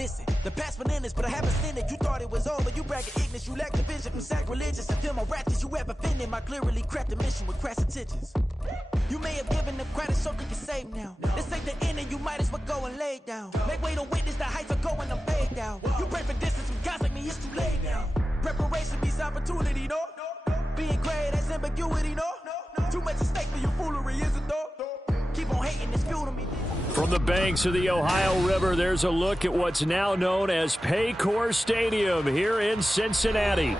Listen, the past bananas, but I haven't seen it. You thought it was over. You bragging ignorance. You lack the vision from sacrilegious. I feel my ratchets. You ever offended my clearly crafted mission with crass intentions. You may have given them credit so they can save now. This ain't the end and you might as well go and lay down. Make way to witness the heights are going, I'm fade down. You pray for distance with guys like me, it's too late now. Preparation beats opportunity, no? Being great, that's ambiguity, no? Too much at stake for your foolery, is it though? Keep on hating, it's fuel to me. From the banks of the Ohio River, there's a look at what's now known as Paycor Stadium here in Cincinnati.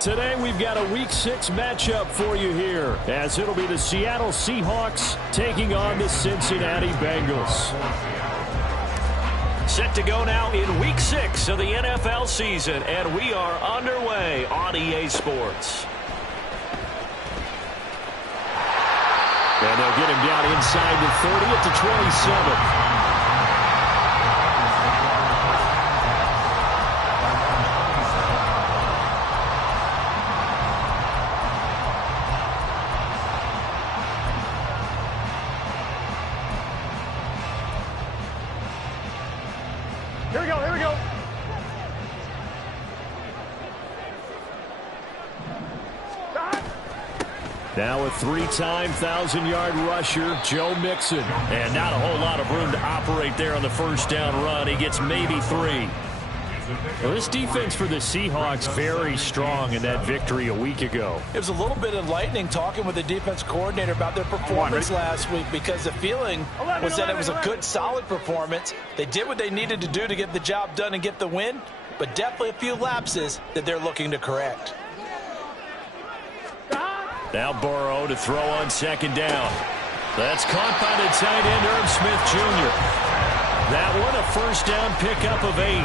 Today we've got a Week 6 matchup for you here, as it'll be the Seattle Seahawks taking on the Cincinnati Bengals. Set to go now in Week 6 of the NFL season, and we are underway on EA Sports. And they'll get him down inside the 30 at the 27. Here we go, here we go. Now a three-time 1,000-yard rusher, Joe Mixon. And not a whole lot of room to operate there on the first down run. He gets maybe 3. Well, this defense for the Seahawks very strong in that victory a week ago. It was a little bit enlightening talking with the defense coordinator about their performance last week, because the feeling was that it was a good, solid performance. They did what they needed to do to get the job done and get the win, but definitely a few lapses that they're looking to correct. Now Burrow to throw on second down. That's caught by the tight end, Irv Smith Jr. That one a first down pickup of 8.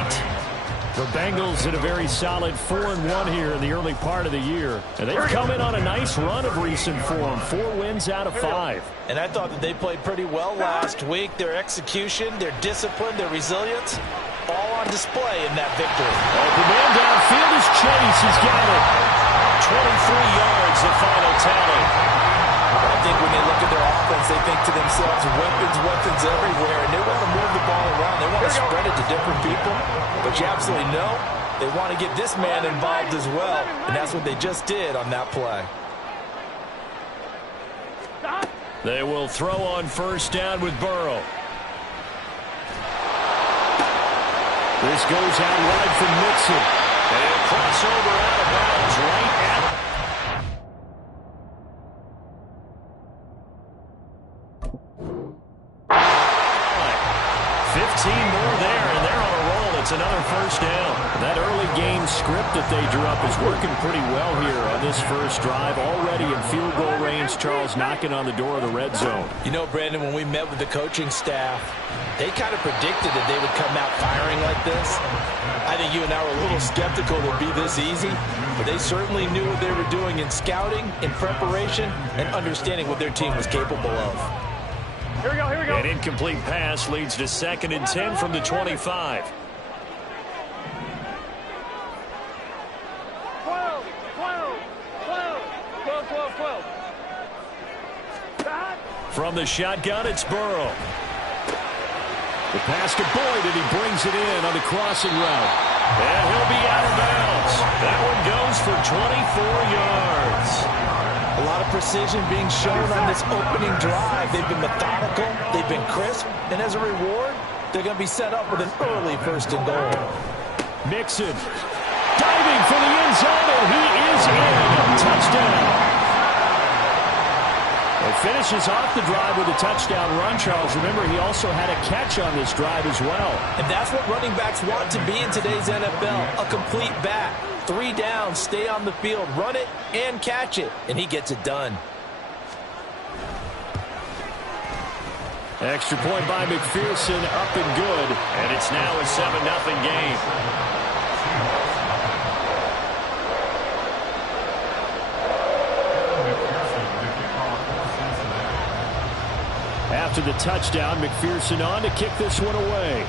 The Bengals in a very solid 4-1 here in the early part of the year. And they've come in on a nice run of recent form. 4 wins out of 5. And I thought that they played pretty well last week. Their execution, their discipline, their resilience, all on display in that victory. Open man downfield is Chase. He's got it. 23 yards, the final tally. I think when they look at their offense, they think to themselves, weapons everywhere, and they want to move the ball around. They want to spread it to different people, but you absolutely know they want to get this man involved as well, and that's what they just did on that play. They will throw on first down with Burrow. This goes out wide from Mixon. And crossover out of bounds right at 15 more there, and they're on a roll. It's another first down. That early game script that they drew up is working pretty well here on this first drive. Already in field goal range, Charles knocking on the door of the red zone. You know, Brandon, when we met with the coaching staff, they kind of predicted that they would come out firing like this. I think you and I were a little skeptical it would be this easy, but they certainly knew what they were doing in scouting, in preparation, and understanding what their team was capable of. Here we go, here we go. An incomplete pass leads to 2nd and 10 from the 25. 12. From the shotgun, it's Burrow. The pass to Boyd, and he brings it in on the crossing route. And he'll be out of bounds. That one goes for 24 yards. A lot of precision being shown on this opening drive. They've been methodical, they've been crisp, and as a reward, they're going to be set up with an early 1st and goal. Mixon diving for the end zone, and he is in. Touchdown. It finishes off the drive with a touchdown run, Charles. Remember, he also had a catch on this drive as well. And that's what running backs want to be in today's NFL, a complete back. 3 downs, stay on the field, run it, and catch it, and he gets it done. Extra point by McPherson, up and good, and it's now a 7-0 game. After the touchdown, McPherson on to kick this one away.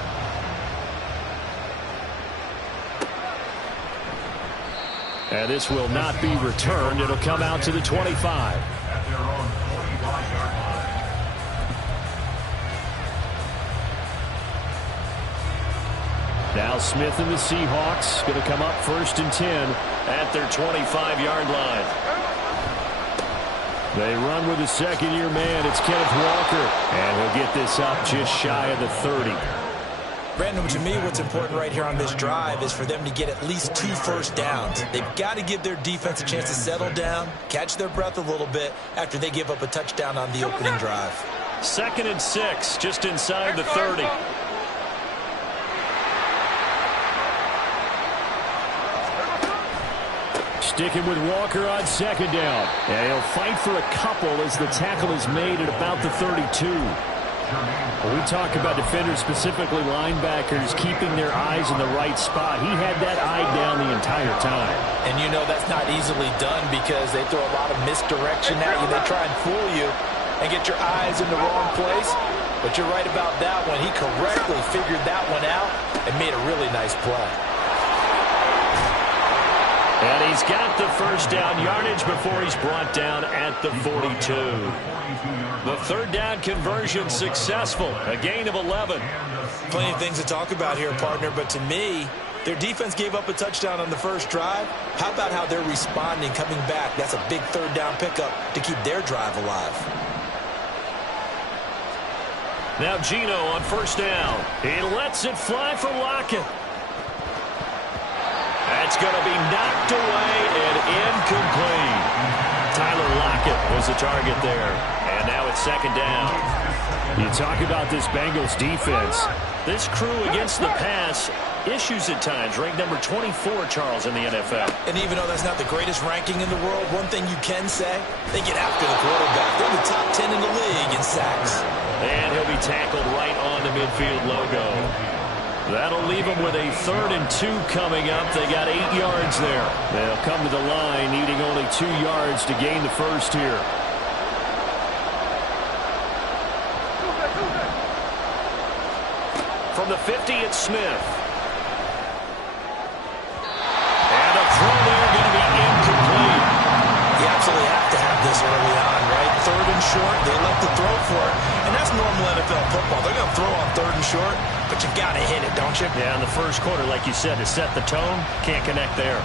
And this will not be returned. It'll come out to the 25. Now Smith and the Seahawks going to come up 1st and 10 at their 25-yard line. They run with a second-year man. It's Kenneth Walker. And he'll get this up just shy of the 30. Brandon, to me, what's important right here on this drive is for them to get at least 2 first downs. They've got to give their defense a chance to settle down, catch their breath a little bit after they give up a touchdown on the opening drive. 2nd and 6, just inside the 30. Sticking with Walker on 2nd down. And he'll fight for a couple as the tackle is made at about the 32. When we talk about defenders, specifically linebackers, keeping their eyes in the right spot, he had that eye down the entire time. And you know that's not easily done because they throw a lot of misdirection at you. They try and fool you and get your eyes in the wrong place. But you're right about that one. He correctly figured that one out and made a really nice play. And he's got the first down yardage before he's brought down at the 42. The 3rd down conversion successful. A gain of 11. Plenty of things to talk about here, partner, but to me, their defense gave up a touchdown on the first drive. How about how they're responding, coming back? That's a big 3rd down pickup to keep their drive alive. Now Gino on 1st down. He lets it fly for Lockett. That's going to be knocked away and incomplete. Tyler Lockett was the target there. And now it's 2nd down. You talk about this Bengals defense. This crew against the pass, issues at times. Ranked number 24, Charles, in the NFL. And even though that's not the greatest ranking in the world, one thing you can say, they get after the quarterback. They're in the top 10 in the league in sacks. And he'll be tackled right on the midfield logo. That'll leave them with a 3rd and 2 coming up. They got 8 yards there. They'll come to the line needing only 2 yards to gain the first here. From the 50, it's Smith. And a throw there going to be incomplete. You absolutely have to have this early on, right? 3rd and short, they like to throw for it. And that's normal NFL football. They're going to throw on 3rd and short, but you got to hit it, don't you? Yeah, in the first quarter, like you said, to set the tone, can't connect there.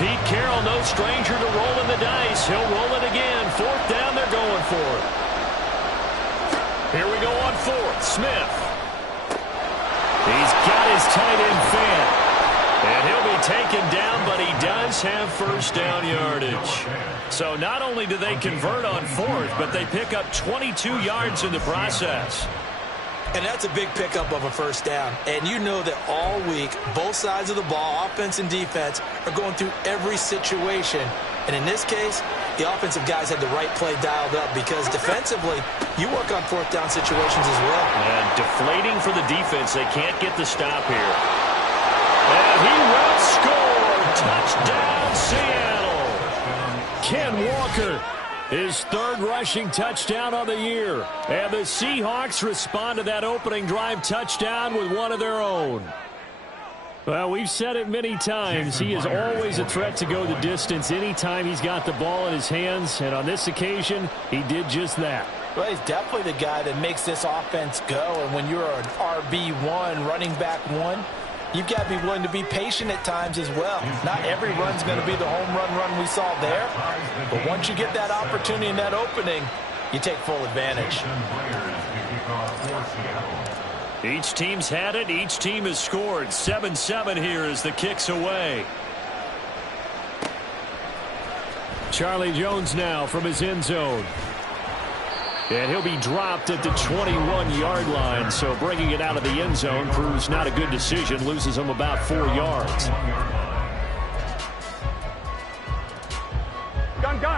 Pete Carroll, no stranger to rolling the dice. He'll roll it again. 4th down, they're going for it. Here we go on 4th. Smith. He's got his tight end fan. And he'll be taken down, but he does have first down yardage. So not only do they convert on 4th, but they pick up 22 yards in the process. And that's a big pickup of a first down. And you know that all week, both sides of the ball, offense and defense, are going through every situation. And in this case, the offensive guys had the right play dialed up because defensively, you work on 4th down situations as well. And deflating for the defense. They can't get the stop here. And he will score. Touchdown, Seattle. Ken Walker, his 3rd rushing touchdown of the year. And the Seahawks respond to that opening drive touchdown with one of their own. Well, we've said it many times. He is always a threat to go the distance anytime he's got the ball in his hands. And on this occasion, he did just that. Well, he's definitely the guy that makes this offense go. And when you're an RB1, running back 1, you've got to be willing to be patient at times as well. Not every run's going to be the home run we saw there. But once you get that opportunity in that opening, you take full advantage. Each team's had it. Each team has scored. 7-7 here as the kick's away. Charlie Jones now from his end zone. And he'll be dropped at the 21-yard line. So bringing it out of the end zone proves not a good decision. Loses him about 4 yards.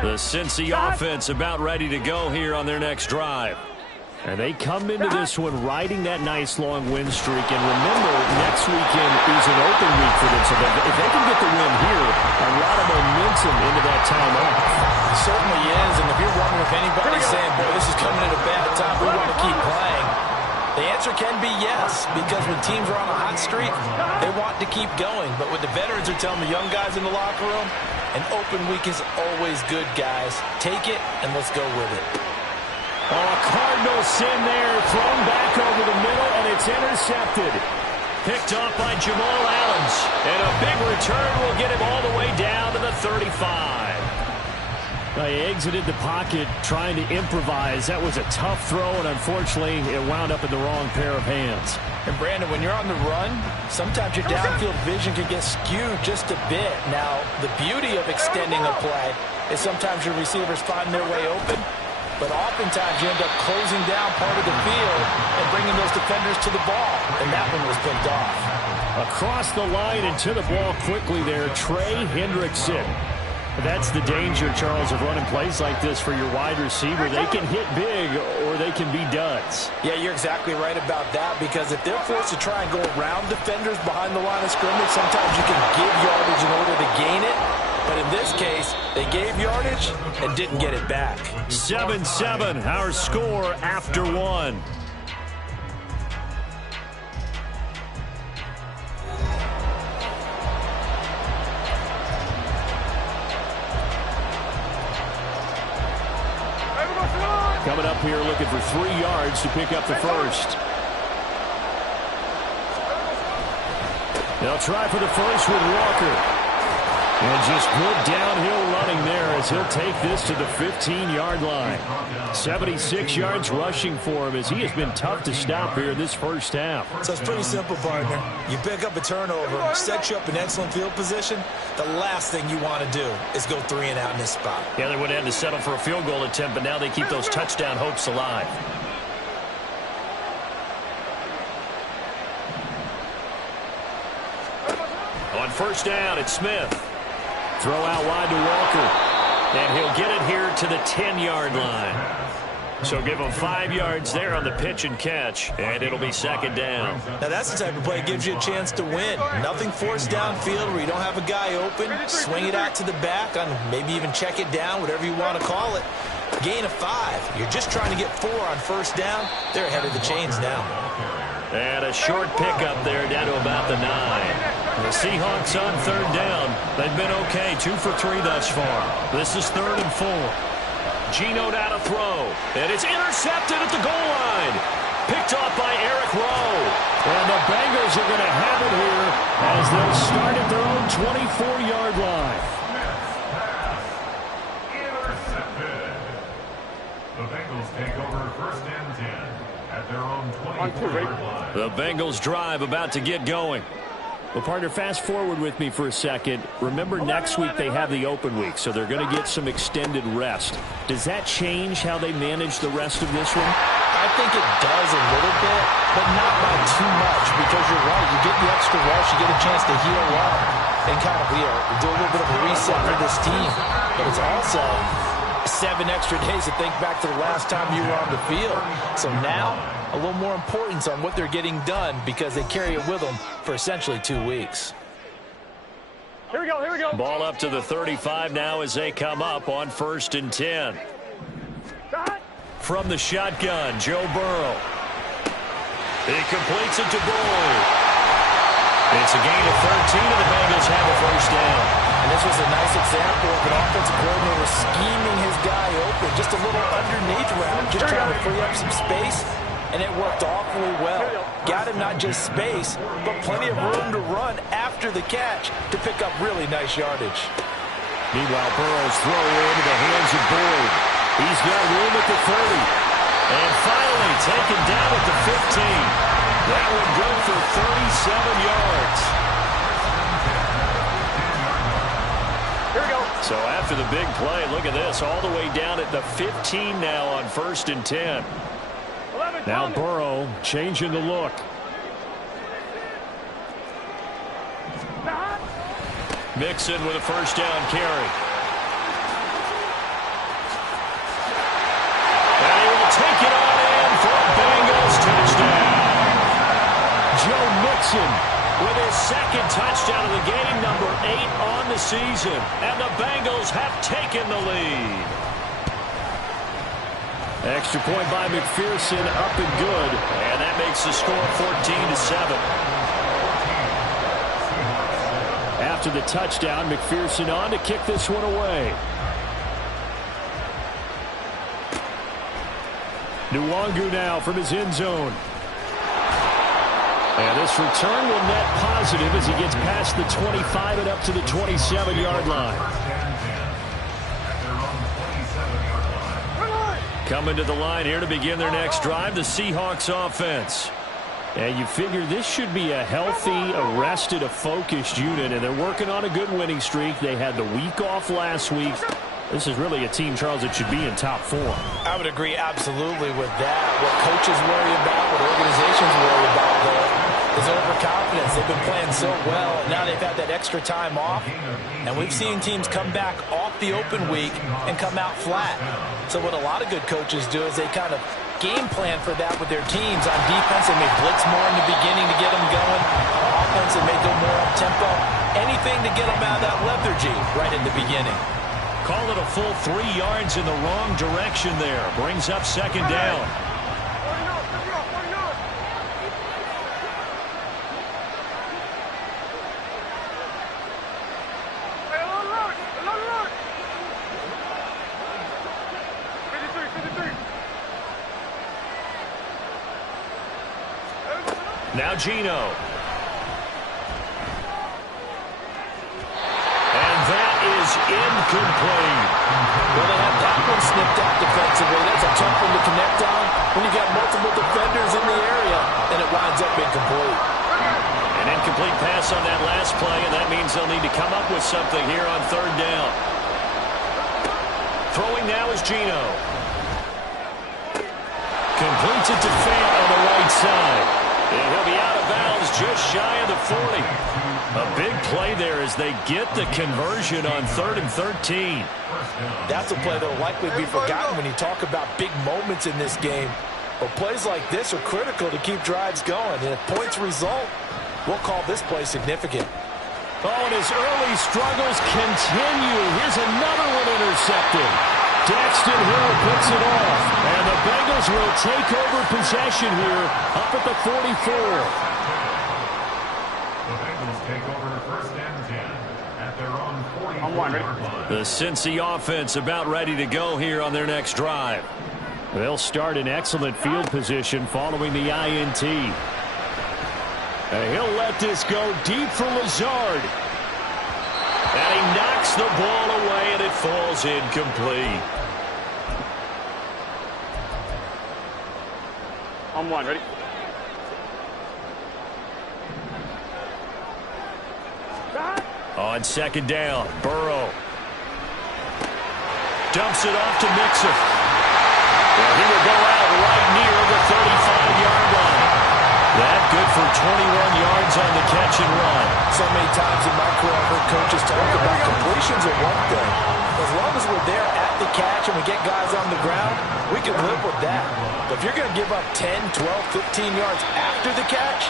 The Cincy offense about ready to go here on their next drive. And they come into this one riding that nice long win streak. And remember, next weekend is an open week for them. So if they can get the win here, a lot of momentum into that time off. It certainly is. And if you're wondering if anybody's saying, boy, this is coming at a bad time, we want to keep playing, the answer can be yes. Because when teams are on a hot streak, they want to keep going. But what the veterans are telling the young guys in the locker room, an open week is always good, guys. Take it and let's go with it. Oh, a Cardinal sin there, thrown back over the middle, and it's intercepted. Picked off by Jamal Adams. And a big return will get him all the way down to the 35. He exited the pocket trying to improvise. That was a tough throw, and unfortunately, it wound up in the wrong pair of hands. And, Brandon, when you're on the run, sometimes your downfield vision can get skewed just a bit. Now, the beauty of extending a play is sometimes your receivers find their way open, but oftentimes you end up closing down part of the field and bringing those defenders to the ball, and that one was picked off. Across the line and to the ball quickly there, Trey Hendrickson. That's the danger, Charles, of running plays like this for your wide receiver. They can hit big or they can be duds. Yeah, you're exactly right about that, because if they're forced to try and go around defenders behind the line of scrimmage, sometimes you can give yardage in order to gain it. But in this case, they gave yardage and didn't get it back. 7-7, our score after one. Coming up here looking for 3 yards to pick up the first. They'll try for the first with Walker. And just good downhill running there as he'll take this to the 15-yard line. 76 yards rushing for him as he has been tough to stop here this first half. So it's pretty simple, partner. You pick up a turnover, set you up in excellent field position. The last thing you want to do is go 3 and out in this spot. Yeah, they would have had to settle for a field goal attempt, but now they keep those touchdown hopes alive. On first down, it's Smith. Throw out wide to Walker. And he'll get it here to the 10-yard line. So give him 5 yards there on the pitch and catch, and it'll be second down. Now that's the type of play that gives you a chance to win. Nothing forced downfield where you don't have a guy open. Swing it out to the back, on maybe even check it down, whatever you want to call it. Gain of 5. You're just trying to get 4 on first down. They're ahead of the chains now. And a short pickup there down to about the 9. The Seahawks on third down. They've been okay, 2 for 3 thus far. This is 3rd and 4. Geno down to throw. And it's intercepted at the goal line. Picked off by Eric Rowe. And the Bengals are going to have it here as they'll start at their own 24-yard line. Intercepted. The Bengals take over 1st and 10 at their own 24-yard line. The Bengals drive about to get going. Well, partner, fast forward with me for a second. Remember, next week they have the open week, so they're going to get some extended rest. Does that change how they manage the rest of this one? I think it does a little bit, but not by too much, because you're right. You get the extra rest, you get a chance to heal up and kind of do a little bit of a reset for this team. But it's also 7 extra days to think back to the last time you were on the field. So now, a little more importance on what they're getting done because they carry it with them for essentially 2 weeks. Here we go, here we go. Ball up to the 35 now as they come up on 1st and 10. From the shotgun, Joe Burrow. He completes it to Boyd. It's a gain of 13, and the Bengals have a first down. And this was a nice example of an offensive coordinator scheming his guy open. Just a little underneath route, just trying to free up some space. And it worked awfully well. Got him not just space, but plenty of room to run after the catch to pick up really nice yardage. Meanwhile, Burrow's throw into the hands of Boyd. He's got room at the 30. And finally taken down at the 15. That would go for 37 yards. Here we go. So after the big play, look at this, all the way down at the 15 now on 1st and 10. Now Burrow changing the look. Mixon with a first down carry. And he will take it on in for a Bengals touchdown. Joe Mixon with his 2nd touchdown of the game, number 8 on the season. And the Bengals have taken the lead. Extra point by McPherson, up and good. And that makes the score 14-7. After the touchdown, McPherson on to kick this one away. Nwangu now from his end zone. And this return will net positive as he gets past the 25 and up to the 27-yard line. Coming to the line here to begin their next drive, the Seahawks offense. And you figure this should be a healthy, a rested, a focused unit, and they're working on a good winning streak. They had the week off last week. This is really a team, Charles, that should be in top form. I would agree absolutely with that. What coaches worry about, what organizations worry about, though, is overconfidence. They've been playing so well, and now they've had that extra time off. And we've seen teams come back off the open week and come out flat. So what a lot of good coaches do is they kind of game plan for that with their teams. On defense, they may blitz more in the beginning to get them going. On offense, they may go more up-tempo. Anything to get them out of that lethargy right in the beginning. Call it a full 3 yards in the wrong direction there. Brings up second down. Now Gino. And that is incomplete. Well, they have that one snipped out defensively. That's a tough one to connect on when you got multiple defenders in the area, and it winds up incomplete. An incomplete pass on that last play, and that means they'll need to come up with something here on third down. Throwing now is Gino. Completes it to Fant on the right side. And he'll be out of bounds just shy of the 40. A big play there as they get the conversion on 3rd and 13. That's a play that will likely be forgotten when you talk about big moments in this game. But plays like this are critical to keep drives going. And if points result, we'll call this play significant. Oh, and his early struggles continue. Here's another one intercepted. Daxton Hill puts it off. And the Bengals will take over possession here up at the 44. The Bengals take over first and 10 at their own 44-yard line. The Cincy offense about ready to go here on their next drive. They'll start in excellent field position following the INT. And he'll let this go deep for Lazard. And he knocks the ball away, and it falls incomplete. On one, ready? On second down, Burrow. Dumps it off to Mixon. And he will go out right near the 35-yard line. That good for 21 yards on the catch and run. So many times in my career I've heard coaches talk about completions are one thing. As long as we're there at the catch and we get guys on the ground, we can live with that. But if you're going to give up 10, 12, 15 yards after the catch,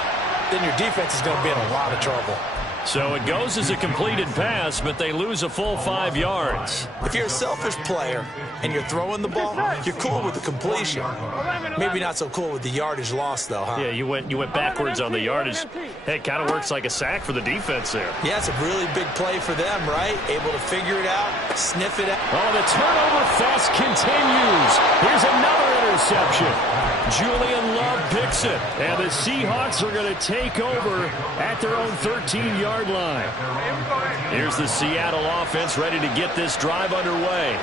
then your defense is going to be in a lot of trouble. So it goes as a completed pass, but they lose a full 5 yards. If you're a selfish player and you're throwing the ball, you're cool with the completion. Maybe not so cool with the yardage loss, though, huh? Yeah, you went backwards on the yardage. Hey, it kind of works like a sack for the defense there. Yeah, it's a really big play for them, right? Able to figure it out, sniff it out. Oh, the turnover fest continues. Here's another interception. Julian Love picks it, and the Seahawks are going to take over at their own 13-yard line. Here's the Seattle offense ready to get this drive underway.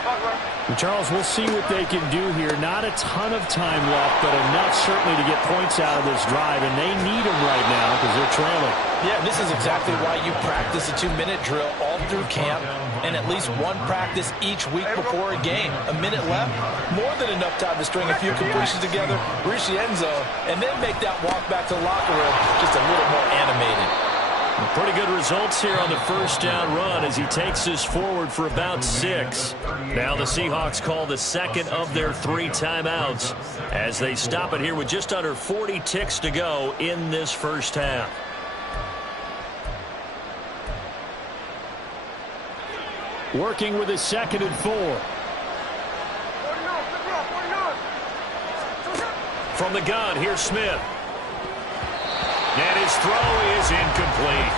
And Charles, we'll see what they can do here. Not a ton of time left, but enough certainly to get points out of this drive, and they need them right now because they're trailing. Yeah, this is exactly why you practice a 2-minute drill all through camp and at least one practice each week before a game. A minute left, more than enough time to string a few completions together, reach the end zone, and then make that walk back to the locker room just a little more animated. Pretty good results here on the first down run as he takes this forward for about 6. Now the Seahawks call the second of their 3 timeouts as they stop it here with just under 40 ticks to go in this first half. Working with a 2nd and 4. From the gun, here's Smith. And his throw is incomplete.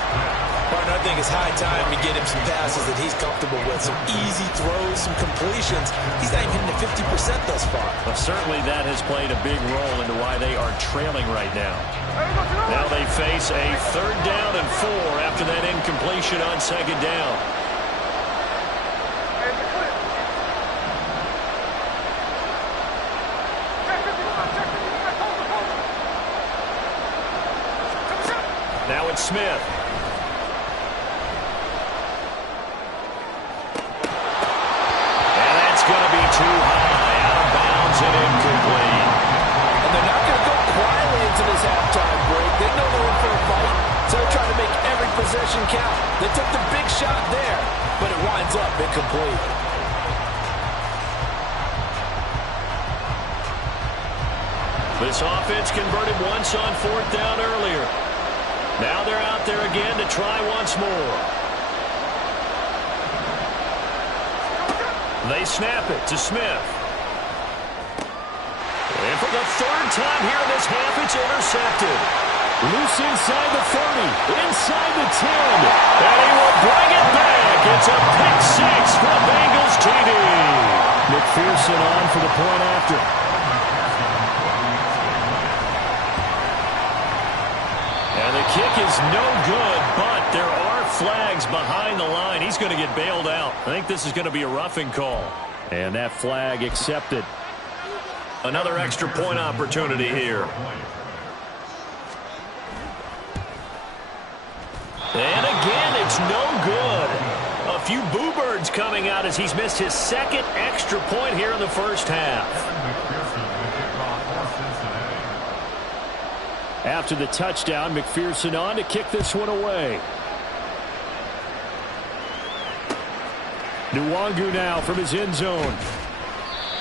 Partner, I think it's high time we get him some passes that he's comfortable with. Some easy throws, some completions. He's not even hitting the 50% thus far. Well, certainly that has played a big role into why they are trailing right now. Now they face a 3rd down and 4 after that incompletion on 2nd down. Now it's Smith. And that's going to be too high, out of bounds and incomplete. And they're not going to go quietly into this halftime break. They know they're in for a fight, so they're trying to make every possession count. They took the big shot there, but it winds up incomplete. This offense converted once on 4th down earlier. Now they're out there again to try once more. They snap it to Smith. And for the 3rd time here in this half, it's intercepted. Loose inside the 30, inside the 10. And he will bring it back. It's a pick 6 from Bengals TD. McPherson on for the point after. And the kick is no good, but there are flags behind the line. He's going to get bailed out. I think this is going to be a roughing call. And that flag accepted. Another extra point opportunity here. And again, it's no good. A few boo birds coming out as he's missed his 2nd extra point here in the first half. After the touchdown, McPherson on to kick this one away. Nwangu now from his end zone.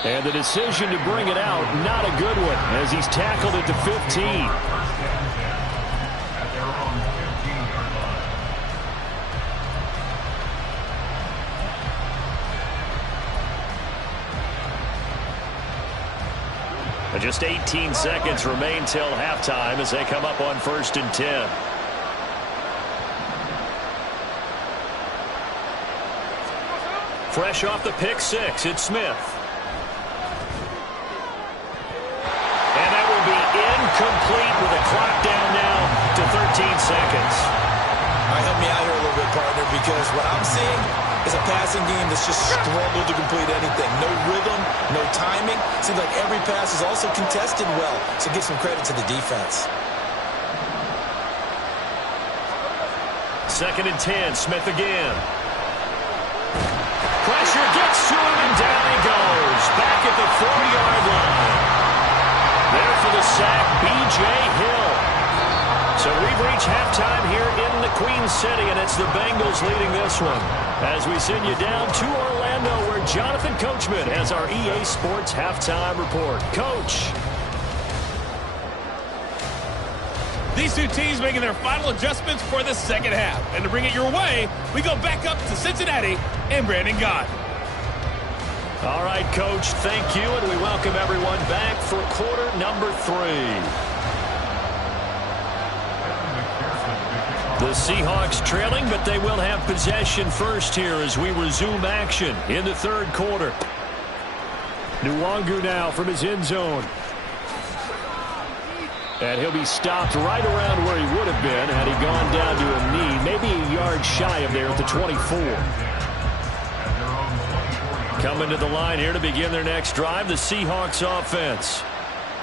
And the decision to bring it out, not a good one, as he's tackled at the 15. Just 18 seconds remain till halftime as they come up on 1st and 10. Fresh off the pick 6, it's Smith. And that will be incomplete with a clock down now to 13 seconds. All right, help me out here a little bit, partner, because what I'm seeing is a passing game that's just struggled to complete anything. No rhythm, no timing. Seems like every pass is also contested well, so give some credit to the defense. 2nd and 10, Smith again. Pressure gets to him, and down he goes. Back at the 40-yard line. There for the sack, B.J. Hill. So we've reached halftime here in the Queen City, and it's the Bengals leading this one. As we send you down to Orlando, where Jonathan Coachman has our EA Sports halftime report. Coach. These two teams making their final adjustments for the 2nd half. And to bring it your way, we go back up to Cincinnati and Brandon Gott. All right, Coach, thank you, and we welcome everyone back for quarter number 3. The Seahawks trailing, but they will have possession first here as we resume action in the 3rd quarter. Nwangu now from his end zone. And he'll be stopped right around where he would have been had he gone down to a knee, maybe a yard shy of there at the 24. Coming to the line here to begin their next drive, the Seahawks offense.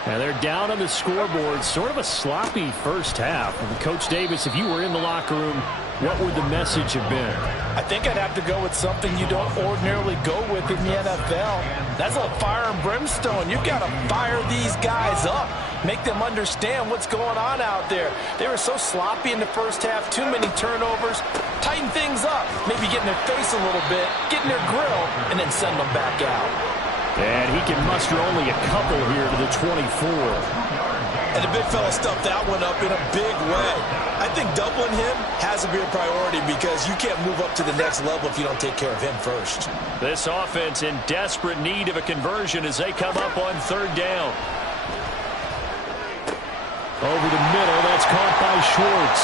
And they're down on the scoreboard, sort of a sloppy first half. And Coach Davis, if you were in the locker room, what would the message have been? I think I'd have to go with something you don't ordinarily go with in the NFL. That's a fire and brimstone. You've got to fire these guys up. Make them understand what's going on out there. They were so sloppy in the first half, too many turnovers. Tighten things up, maybe get in their face a little bit, get in their grill, and then send them back out. And he can muster only a couple here to the 24. And the big fella stuffed that one up in a big way. I think doubling him has to be a priority because you can't move up to the next level if you don't take care of him first. This offense in desperate need of a conversion as they come up on 3rd down. Over the middle, that's caught by Schwartz.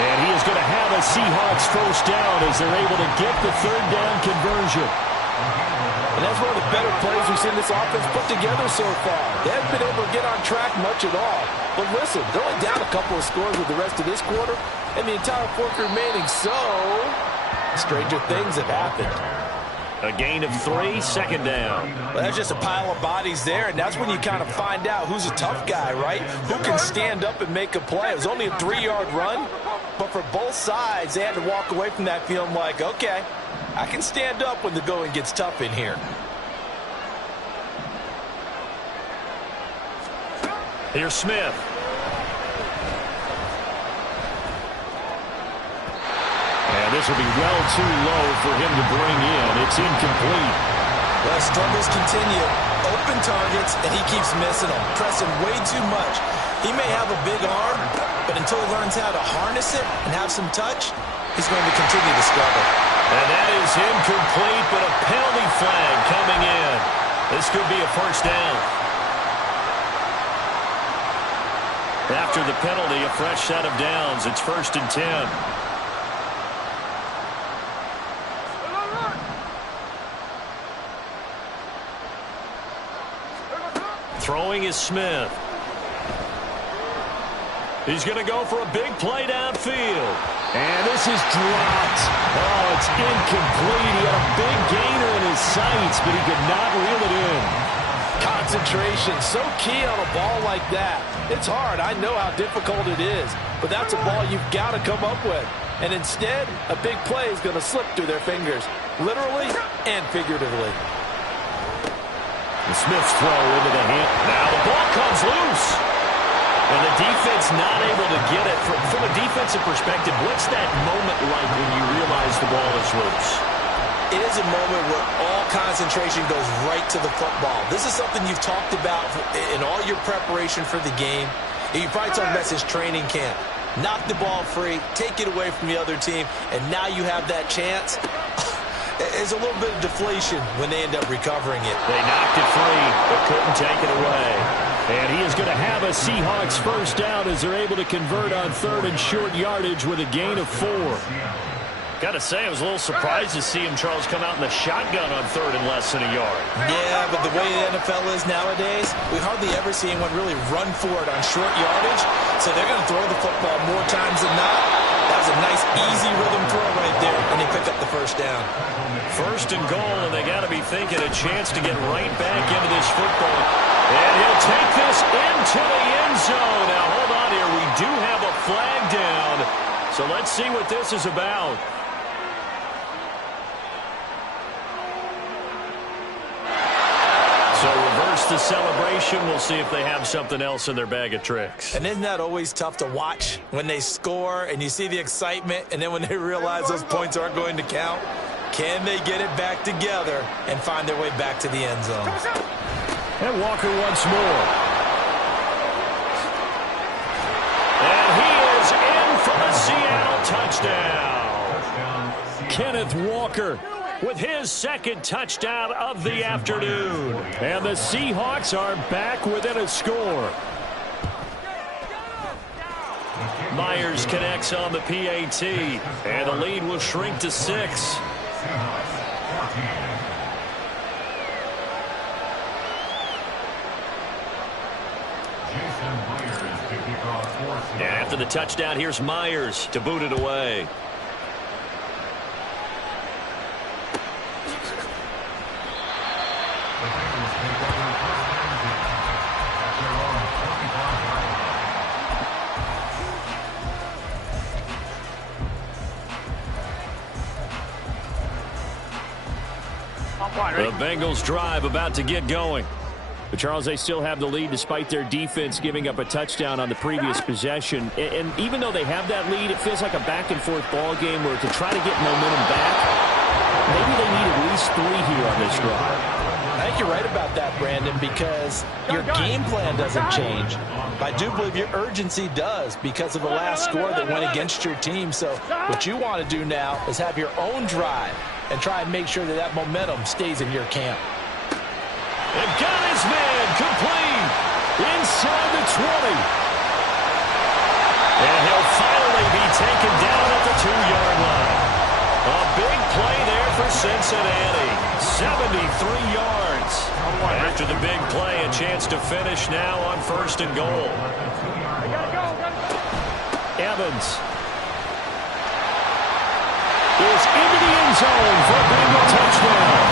And he is going to have a Seahawks first down as they're able to get the 3rd down conversion. And that's one of the better plays we've seen this offense put together so far. They haven't been able to get on track much at all. But listen, they're only down a couple of scores with the rest of this quarter, and the entire fourth remaining, so stranger things have happened. A gain of 3, second down. Well, that's just a pile of bodies there, and that's when you kind of find out who's a tough guy, right? Who can stand up and make a play. It was only a 3-yard run, but for both sides, they had to walk away from that feeling like, okay, I can stand up when the going gets tough in here. Here's Smith. And this will be well too low for him to bring in. It's incomplete. Well, struggles continue. Open targets, and he keeps missing them, pressing way too much. He may have a big arm, but until he learns how to harness it and have some touch, he's going to continue to struggle. And that is incomplete, but a penalty flag coming in. This could be a first down. After the penalty, a fresh set of downs. It's 1st and 10. Throwing is Smith. He's going to go for a big play downfield. And this is dropped. Oh, it's incomplete. He had a big gainer in his sights, but he could not reel it in. Concentration, so key on a ball like that. It's hard. I know how difficult it is, but that's a ball you've got to come up with. And instead, a big play is going to slip through their fingers, literally and figuratively. And Smith's throw into the hand. Now the ball comes loose. And the defense not able to get it. From a defensive perspective, what's that moment like when you realize the ball is loose? It is a moment where all concentration goes right to the football. This is something you've talked about in all your preparation for the game. You probably talked about this training camp. Knock the ball free, take it away from the other team, and now you have that chance. There's a little bit of deflation when they end up recovering it. They knocked it free, but couldn't take it away. And he is going to have a Seahawks first down as they're able to convert on 3rd and short yardage with a gain of 4. Got to say, I was a little surprised to see him, Charles, come out in the shotgun on 3rd and less than a yard. Yeah, but the way the NFL is nowadays, we hardly ever see anyone really run for it on short yardage. So they're going to throw the football more times than not. That was a nice, easy rhythm throw right there, and they pick up the first down. 1st and goal, and they got to be thinking a chance to get right back into this football. And he'll take this into the end zone. Now, hold on here. We do have a flag down. So let's see what this is about. So reverse the celebration. We'll see if they have something else in their bag of tricks. And isn't that always tough to watch when they score and you see the excitement, and then when they realize those points aren't going to count? Can they get it back together and find their way back to the end zone? And Walker once more. And he is in for a Seattle touchdown. Kenneth Walker with his 2nd touchdown of the afternoon. And the Seahawks are back within a score. Myers connects on the PAT, and the lead will shrink to 6. And after the touchdown, here's Myers to boot it away. The Bengals drive about to get going. But Charles, they still have the lead despite their defense giving up a touchdown on the previous possession. And even though they have that lead, it feels like a back-and-forth ball game where to try to get momentum back, maybe they need at least 3 here on this drive. I think you're right about that, Brandon, because your game plan doesn't change. I do believe your urgency does because of the last score that went against your team. So what you want to do now is have your own drive and try and make sure that that momentum stays in your camp. And got his man complete inside the 20. And he'll finally be taken down at the 2-yard line. A big play there for Cincinnati. 73 yards. After the big play, a chance to finish now on 1st and goal. Evans is into the end zone for a Bengal touchdown.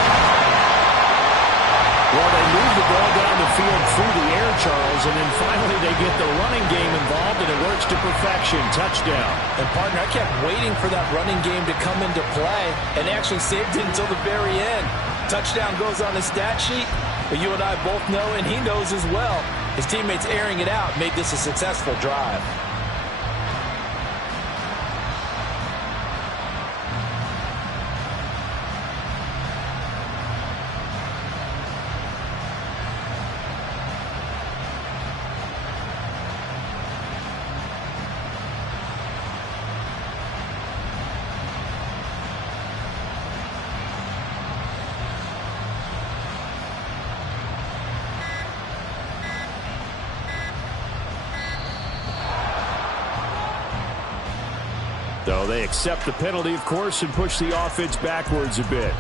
Well, they move the ball down the field through the air, Charles, and then finally they get the running game involved, and it works to perfection. Touchdown. And, partner, I kept waiting for that running game to come into play and actually saved it until the very end. Touchdown goes on the stat sheet, but you and I both know, and he knows as well, his teammates airing it out made this a successful drive. So they accept the penalty, of course, and push the offense backwards a bit.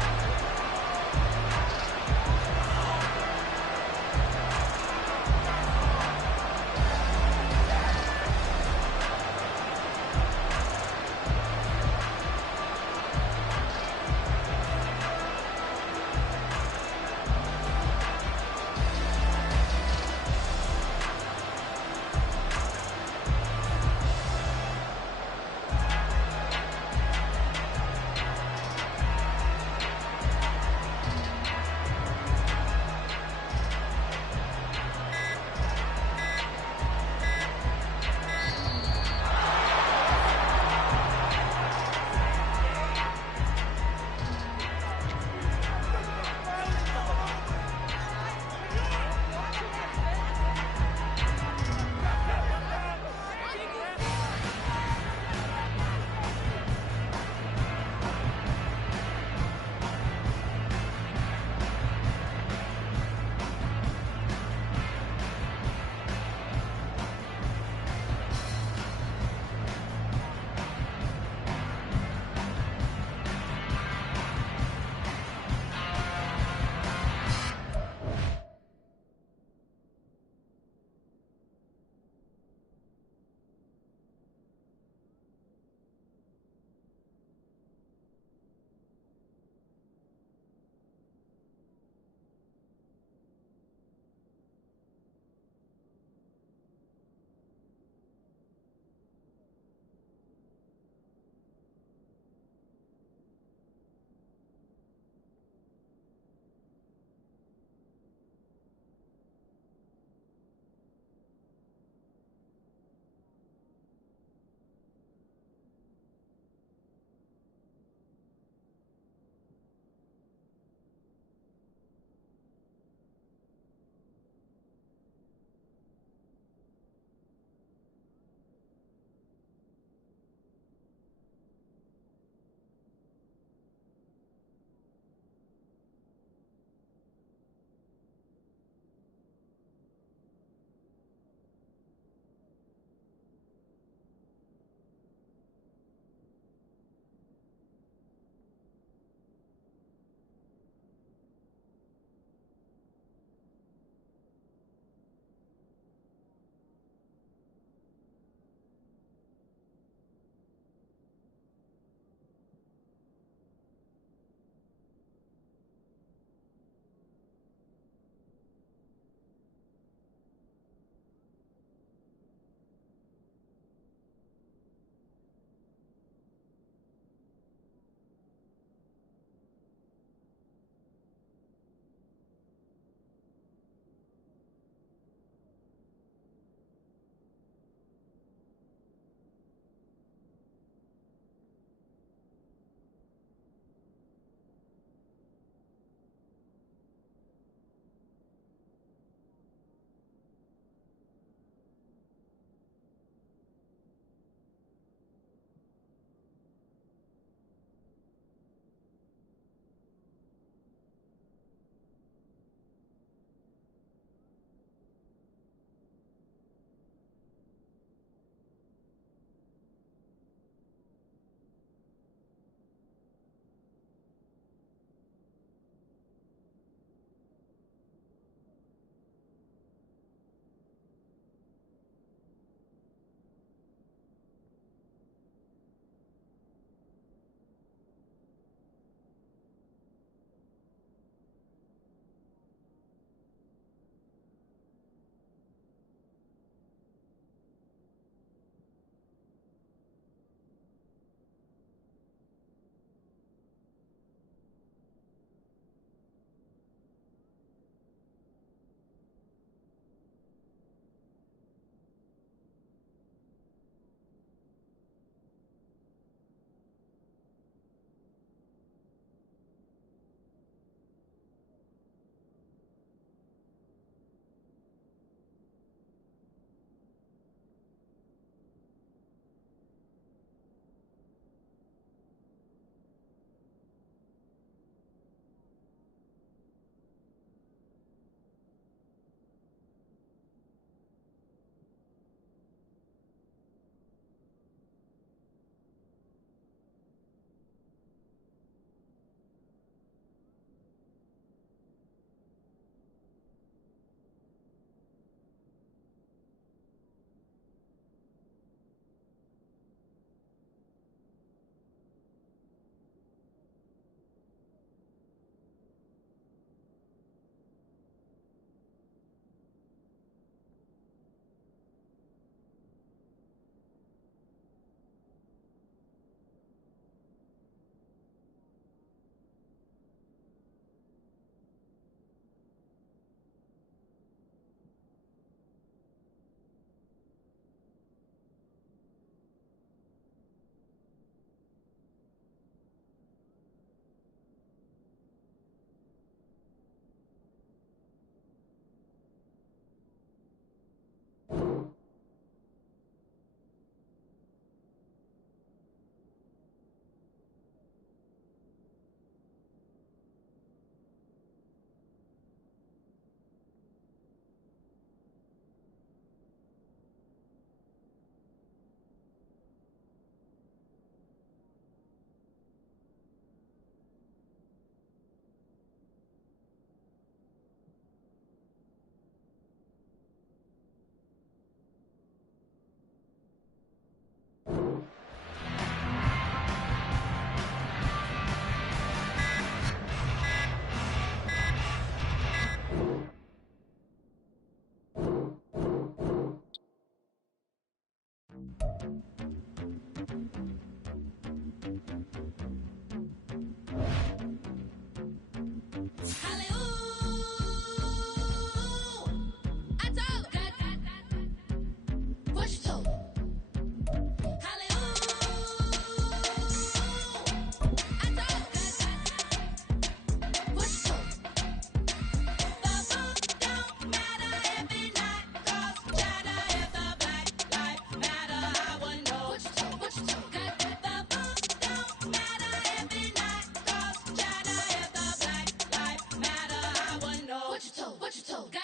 What you told?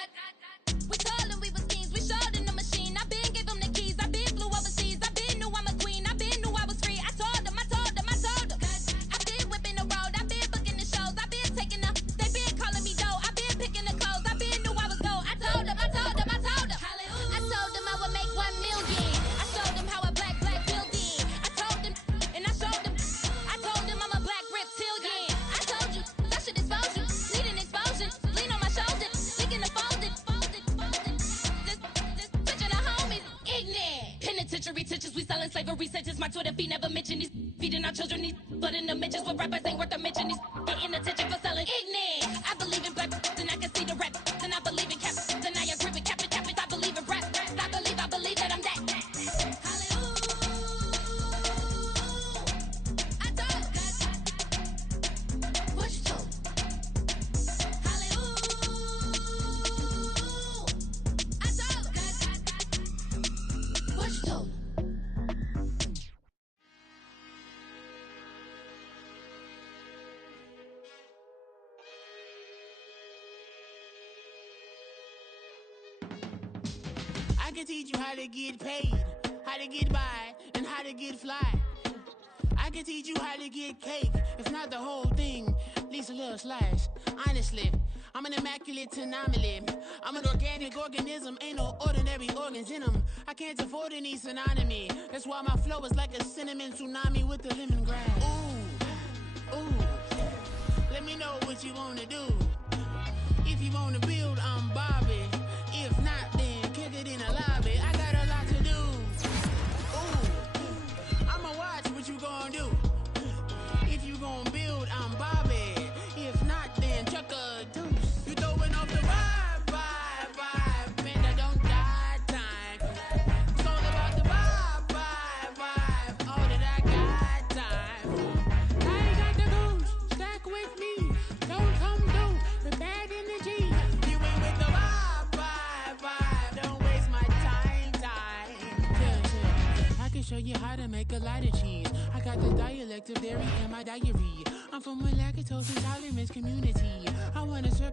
We told them we was kings. We showed them the machine. I been give them the keys. I been flew overseas. I been knew I'm a queen. I been knew I was free. I told them. I been whipping the road. I been booking the shows. I been taking the. They been calling me dough. I been picking the clothes. I been knew I was gold. I told them. I told them. I told them I would make 1 million. I showed them how a black building. I told them and I showed them. I told them I'm a black reptilian. I told you I should expose you. Need an explosion. Lean on my shoulder. Thinking the folded. Just touching the homies. Ignorant. Penitentiary teachers. We selling slavery sentence. My Twitter feed never mention these. Feeding our children these. But in the midgets with rappers ain't worth a mention. These getting attention for selling. Ignorant. I believe in black. And I can see the rap. And I believe in cap. And I agree with cap. I believe in rap. I believe that I'm that. I told what you told. I told what you told. I can teach you how to get paid, how to get by, and how to get fly. I can teach you how to get cake, if not the whole thing, at least a little slice. Honestly, I'm an immaculate anomaly. I'm an organic organism, ain't no ordinary organs in them. I can't afford any synonymy. That's why my flow is like a cinnamon tsunami with the lemongrass. Ooh, let me know what you wanna do. If you wanna build, I'm Bobby. If not, then kick it in the lobby. I got a lot to do. Ooh, I'ma watch what you gon' do. If you gon' build, I'm Bobby. If not, then chuck a deuce. You throwing off the vibe. Man, I don't die time. It's all about the vibe. All that I got time. I ain't got the goose. Stack with me. Don't come through with bad energy. You ain't with the vibe. Don't waste my time. Yeah. I can show you how to make a lot of cheese. I got the dialect of dairy in my diary. I'm from a lactose intolerance community. I wanna serve